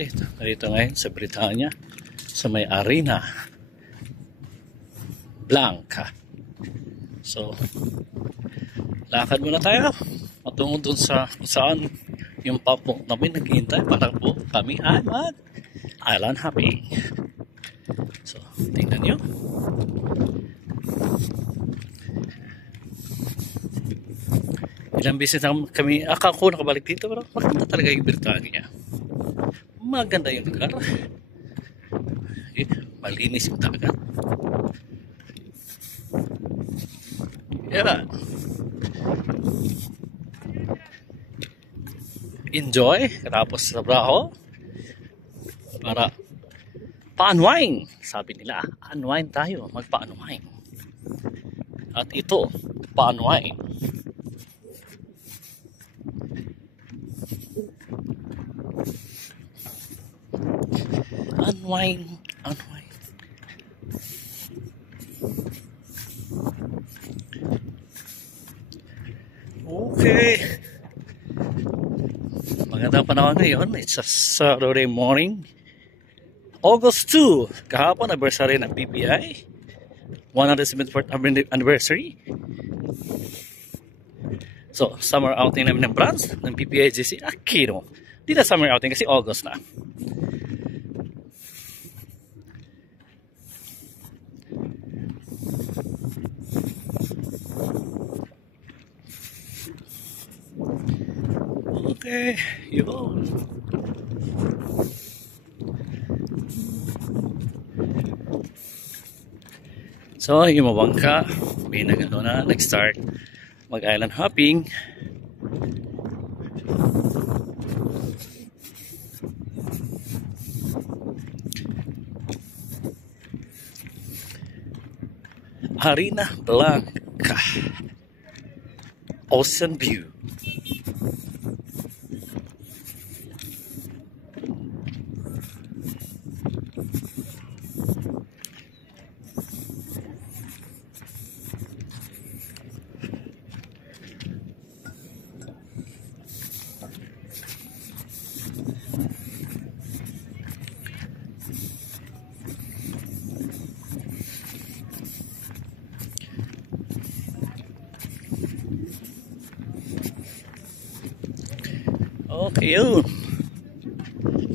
Narito ngayon sa Britanya, sa may Arena Blanca. So, lakad muna tayo patungo dun sa saan yung papo namin naghihintay para po kami ay mag island hopping. So, tingnan nyo. Ilang beses na kami ako nakabalik dito, pero maganda talaga yung Britanya. Maganda yung lugar. Malinis yung dagat. Yeah. Enjoy katapos sa trabaho para pa-unwind. Sabi nila, unwind tayo, magpa-unwind. At ito, pa-unwind. Unwind. Okay. Magandang panahon ngayon. It's a Saturday morning. August 2. Kahapon, anniversary ng BPI. 174th anniversary. So, summer outing namin ng branch ng BPI GC Aquino. Di na summer outing kasi August na. Okay, yun. So, yung mabangka, may nag-start mag-island hopping. Arena Blanca. Ocean view. Okay, yun.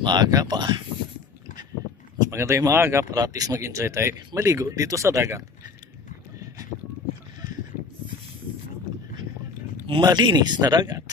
Maaga pa. Mas maganda yung maaga para at least mag-enjoy tayo. Maligo dito sa dagat. Malinis na dagat.